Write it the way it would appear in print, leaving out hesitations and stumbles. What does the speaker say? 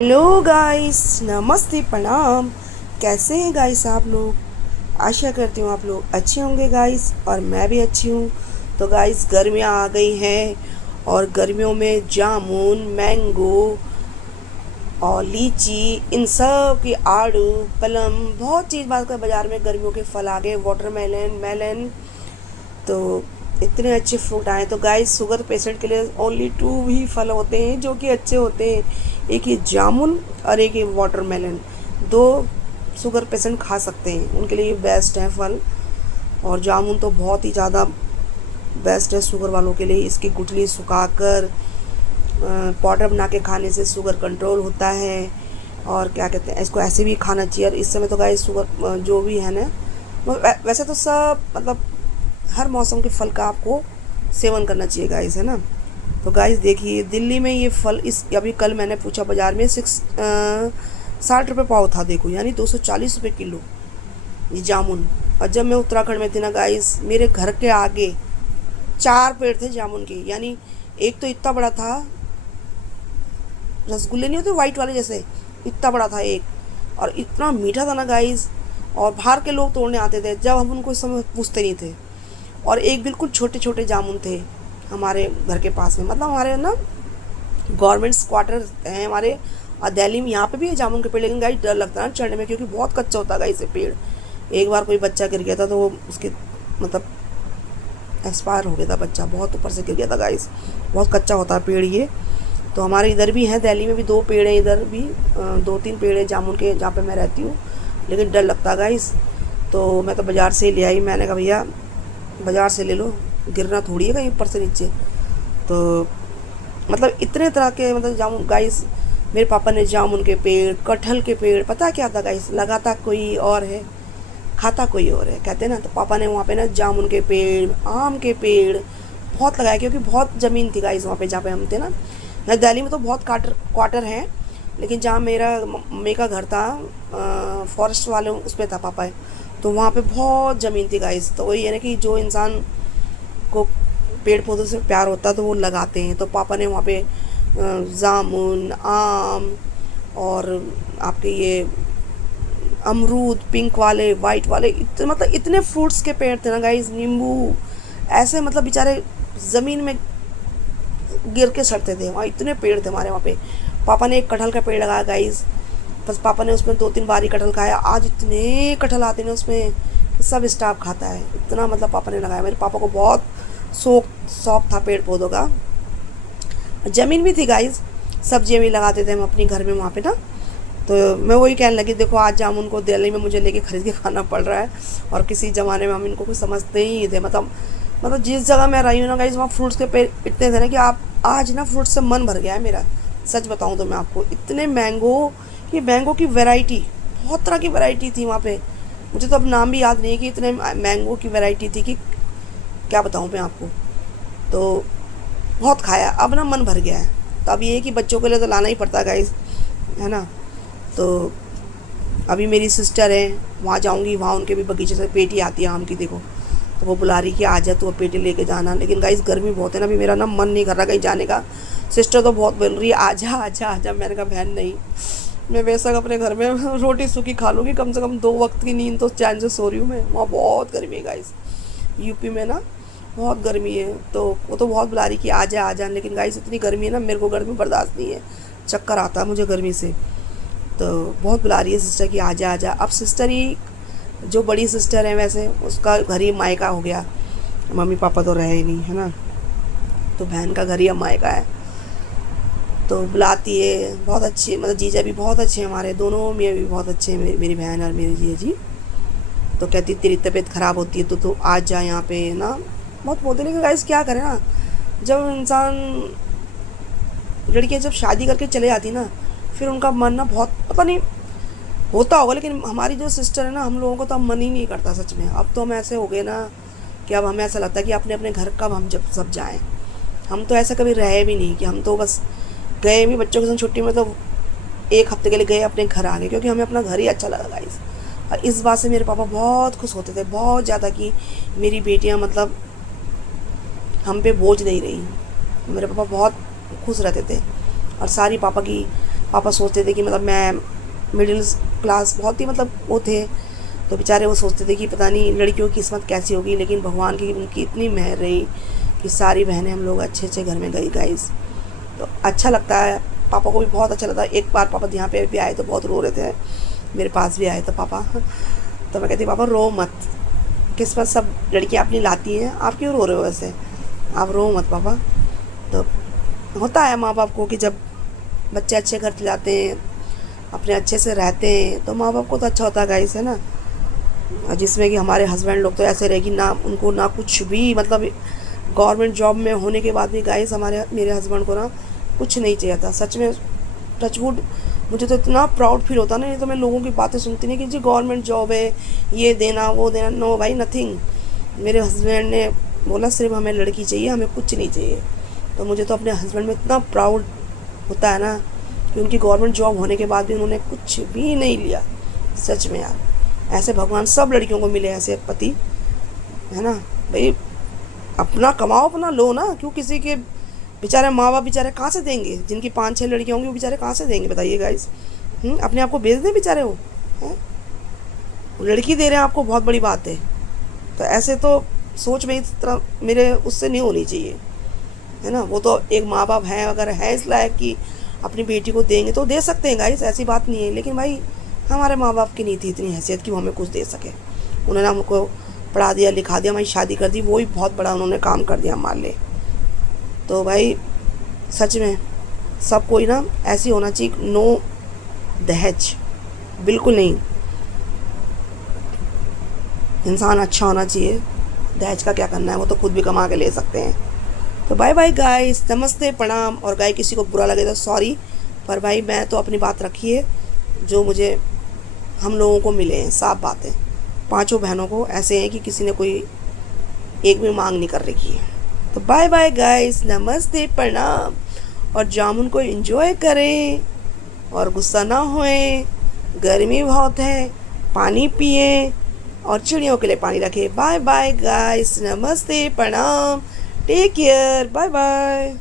Hello guys, नमस्ते, प्रणाम। कैसे हैं गाइस आप लोग? आशा करती हूँ आप लोग अच्छे होंगे गाइस, और मैं भी अच्छी हूँ। तो गाइस, गर्मियाँ आ गई हैं और गर्मियों में जामुन, मैंगो और लीची, इन सब की आड़ू, प्लम, बहुत चीज़ बात कर बाज़ार में गर्मियों के फल आ गए। वाटरमेलन, मेलन, तो इतने अच्छे फ्रूट आए। तो गाइस, शुगर पेशेंट के लिए ओनली टू ही फल होते हैं जो कि अच्छे होते हैं। एक ही जामुन और एक ही वाटरमेलन। दो शुगर पेशेंट खा सकते हैं, उनके लिए बेस्ट है फल। और जामुन तो बहुत ही ज़्यादा बेस्ट है शुगर वालों के लिए। इसकी गुठली सुखाकर पाउडर बना के खाने से शुगर कंट्रोल होता है। और क्या कहते हैं, इसको ऐसे भी खाना चाहिए। और इस समय तो गाइस शुगर जो भी है ना, वैसे तो सब मतलब हर मौसम के फल का आपको सेवन करना चाहिए गाइस, है ना। तो गाइस देखिए, दिल्ली में ये फल इस अभी कल मैंने पूछा बाज़ार में 60 रुपये पाव था। देखो, यानी 240 रुपये किलो ये जामुन। और जब मैं उत्तराखंड में थी ना गाइस, मेरे घर के आगे 4 पेड़ थे जामुन के। यानी एक तो इतना बड़ा था, रसगुल्ले नहीं होते वाइट वाले जैसे, इतना बड़ा था एक। और इतना मीठा था ना गाइस। और बाहर के लोग तोड़ने आते थे जब हम उनको इस समय पूछते नहीं थे। और एक बिल्कुल छोटे छोटे जामुन थे हमारे घर के पास में, मतलब हमारे ना गवर्नमेंट्स क्वार्टर हैं हमारे। और दिल्ली में यहाँ पे भी है जामुन के पेड़, लेकिन गाइस डर लगता है ना चढ़ने में, क्योंकि बहुत कच्चा होता है गाइस ये पेड़। एक बार कोई बच्चा गिर गया था तो वो उसके मतलब एक्सपायर हो गया था बच्चा, बहुत ऊपर से गिर गया था गाइस। बहुत कच्चा होता है पेड़ ये। तो हमारे इधर भी है, दिल्ली में भी 2 पेड़ हैं, इधर भी 2-3 पेड़ हैं जामुन के जहाँ पे मैं रहती हूँ। लेकिन डर लगता है गाइस। तो मैं तो बाज़ार से ही ले आई। मैंने कहा भैया बाज़ार से ले लो, गिरना थोड़ी है कहीं ऊपर से नीचे। तो मतलब इतने तरह के मतलब जामुन गाइस। मेरे पापा ने जामुन के पेड़, कटहल के पेड़, पता क्या था गाइस, लगाता कोई और है, खाता कोई और है, कहते हैं ना। तो पापा ने वहाँ पे ना जामुन के पेड़, आम के पेड़ बहुत लगाया, क्योंकि बहुत ज़मीन थी गाइस वहाँ पे जहाँ पे हम थे ना। यहाँ दिल्ली में तो बहुत क्वार्टर हैं, लेकिन जहाँ मेरा मम्मी का घर था फॉरेस्ट वाले उस पर था पापा है। तो वहाँ पे बहुत ज़मीन थी गाइस। तो वही है ना कि जो इंसान को पेड़ पौधों से प्यार होता है तो वो लगाते हैं। तो पापा ने वहाँ पे जामुन, आम और आपके ये अमरूद, पिंक वाले, वाइट वाले, मतलब इतने फ्रूट्स के पेड़ थे ना गाइस, नींबू, ऐसे मतलब बेचारे ज़मीन में गिर के सड़ते थे। वहाँ इतने पेड़ थे हमारे वहाँ पे। पापा ने एक कटहल का पेड़ लगाया गाइस। बस पापा ने उसमें 2-3 बारी कटहल खाया। आज इतने कटहल आते हैं उसमें कि सब स्टाफ खाता है, इतना मतलब पापा ने लगाया। मेरे पापा को बहुत शौक शौक था पेड़ पौधों का। ज़मीन भी थी गाइस, सब्जियाँ भी लगाते थे हम अपने घर में वहाँ पे ना। तो मैं वही कहने लगी, देखो आज जामुन को दिल्ली में मुझे लेके खरीद के खाना पड़ रहा है। और किसी ज़माने में हम इनको कुछ समझते ही नहीं थे। मतलब जिस जगह मैं रही हूँ ना गाइस, वहाँ फ्रूट्स के पेड़ इतने थे ना कि आप आज ना फ्रूट से मन भर गया है मेरा। सच बताऊँ तो मैं आपको, इतने मैंगो, ये मैंगो की वैरायटी, बहुत तरह की वैरायटी थी वहाँ पे। मुझे तो अब नाम भी याद नहीं है कि इतने मैंगो की वैरायटी थी कि क्या बताऊँ मैं आपको। तो बहुत खाया, अब ना मन भर गया है। तो अब ये है कि बच्चों के लिए तो लाना ही पड़ता है गाइस, है ना। तो अभी मेरी सिस्टर है, वहाँ जाऊँगी, वहाँ उनके भी बगीचे से पेटी आती है आम की, देखो। तो वो बुला रही कि आ जा तू, पेटी लेके जाना। लेकिन गाइस गर्मी बहुत है ना, अभी मेरा ना मन नहीं कर रहा कहीं जाने का। सिस्टर तो बहुत बोल रही है आजा आजा आजा। मैंने कहा बहन नहीं, मैं बेशक अपने घर में रोटी सूखी खा लूँगी, कम से कम 2 वक्त की नींद तो चैन से सो रही हूँ मैं। वहाँ बहुत गर्मी है गाइस, यूपी में ना बहुत गर्मी है। तो वो तो बहुत बुला रही कि आजा आजा, लेकिन गाइस इतनी गर्मी है ना, मेरे को गर्मी बर्दाश्त नहीं है, चक्कर आता है मुझे गर्मी से। तो बहुत बुला रही है सिस्टर कि आजा आजा। अब सिस्टर ही, जो बड़ी सिस्टर है वैसे, उसका घर ही मायका हो गया, मम्मी पापा तो रहे ही नहीं, है ना। तो बहन का घर ही अब मायका है। तो बुलाती है, बहुत अच्छी, मतलब जीजा भी बहुत अच्छे हैं हमारे, दोनों मियाँ भी बहुत अच्छे हैं, मेरी बहन और मेरे जीजा जी। तो कहती तेरी तबीयत ख़राब होती है तो आज जा यहाँ पे ना, बहुत बोलते। लेकिन गाइस क्या करें ना, जब इंसान, लड़कियाँ जब शादी करके चले जाती ना, फिर उनका मन ना बहुत, पता नहीं होता होगा, लेकिन हमारी जो सिस्टर है ना, हम लोगों को तो अब मन ही नहीं करता सच में। अब तो हम ऐसे हो गए ना कि अब हमें ऐसा लगता है कि अपने अपने घर कब हम जब सब जाएं। हम तो ऐसा कभी रहे भी नहीं कि हम तो बस गए भी बच्चों के साथ छुट्टी में, तो 1 हफ्ते के लिए गए, अपने घर आ गए, क्योंकि हमें अपना घर ही अच्छा लगा गाइस। और इस बात से मेरे पापा बहुत खुश होते थे, बहुत ज़्यादा, कि मेरी बेटियां मतलब हम पे बोझ नहीं रही। मेरे पापा बहुत खुश रहते थे। और सारी पापा की पापा सोचते थे कि मतलब मैं मिडिल क्लास बहुत ही मतलब वो थे, तो बेचारे वो सोचते थे कि पता नहीं लड़कियों की किस्मत कैसी होगी, लेकिन भगवान की उनकी इतनी मेहर रही कि सारी बहनें हम लोग अच्छे अच्छे घर में गई गाइस। तो अच्छा लगता है, पापा को भी बहुत अच्छा लगता है। एक बार पापा यहाँ पे भी आए तो बहुत रो रहे थे, मेरे पास भी आए तो पापा तो मैं कहती पापा रो मत, किस्मत सब लड़कियाँ अपनी लाती हैं, आप क्यों रो रहे हो वैसे, आप रो मत पापा। तो होता है माँ बाप को कि जब बच्चे अच्छे घर जाते हैं, अपने अच्छे से रहते हैं, तो माँ बाप को तो अच्छा होता है गाइस, है ना। जिसमें कि हमारे हस्बैंड लोग तो ऐसे रहे कि ना उनको ना कुछ भी मतलब गवर्नमेंट जॉब में होने के बाद भी गाइस मेरे हस्बैंड को ना कुछ नहीं चाहिए था, सच में टचवुड। मुझे तो इतना प्राउड फील होता ना, नहीं तो मैं लोगों की बातें सुनती नहीं कि जी गवर्नमेंट जॉब है, ये देना वो देना, नो भाई नथिंग। मेरे हस्बैंड ने बोला सिर्फ हमें लड़की चाहिए, हमें कुछ नहीं चाहिए। तो मुझे तो अपने हस्बैंड में इतना प्राउड होता है ना कि उनकी गवर्नमेंट जॉब होने के बाद भी उन्होंने कुछ भी नहीं लिया। सच में यार, ऐसे भगवान सब लड़कियों को मिले ऐसे पति, है ना भाई। अपना कमाओ अपना लो ना, क्यों किसी के बेचारे माँ बाप बेचारे कहाँ से देंगे, जिनकी 5-6 लड़कियाँ होंगी वो बेचारे कहाँ से देंगे बताइए गाइस। अपने आप को बेच दें बेचारे वो, हैं? लड़की दे रहे हैं आपको, बहुत बड़ी बात है। तो ऐसे तो सोच में इस तरह मेरे उससे नहीं होनी चाहिए, है ना। वो तो एक माँ बाप हैं, अगर है इस लायक कि अपनी बेटी को देंगे तो दे सकते हैं गाइस, ऐसी बात नहीं है। लेकिन भाई हमारे माँ बाप की नहीं थी इतनी हैसियत कि वो हमें कुछ दे सके। उन्होंने हमको पढ़ा दिया लिखा दिया, हमारी शादी कर दी, वो ही बहुत बड़ा उन्होंने काम कर दिया हमारे लिए। तो भाई सच में सब कोई ना ऐसी होना चाहिए, नो दहेज, बिल्कुल नहीं। इंसान अच्छा होना चाहिए, दहेज का क्या करना है, वो तो खुद भी कमा के ले सकते हैं। तो बाय बाय गाइस, नमस्ते प्रणाम। और गाय किसी को बुरा लगे तो सॉरी, पर भाई मैं तो अपनी बात रखी है जो मुझे हम लोगों को मिले हैं, साफ बात है। 5 बहनों को ऐसे हैं कि किसी ने कोई एक भी मांग नहीं कर रखी है। तो बाय बाय गाइस, नमस्ते प्रणाम। और जामुन को एंजॉय करें और गुस्सा ना होए, गर्मी बहुत है, पानी पिए और चिड़ियों के लिए पानी रखें। बाय बाय गाइस, नमस्ते प्रणाम, टेक केयर, बाय बाय।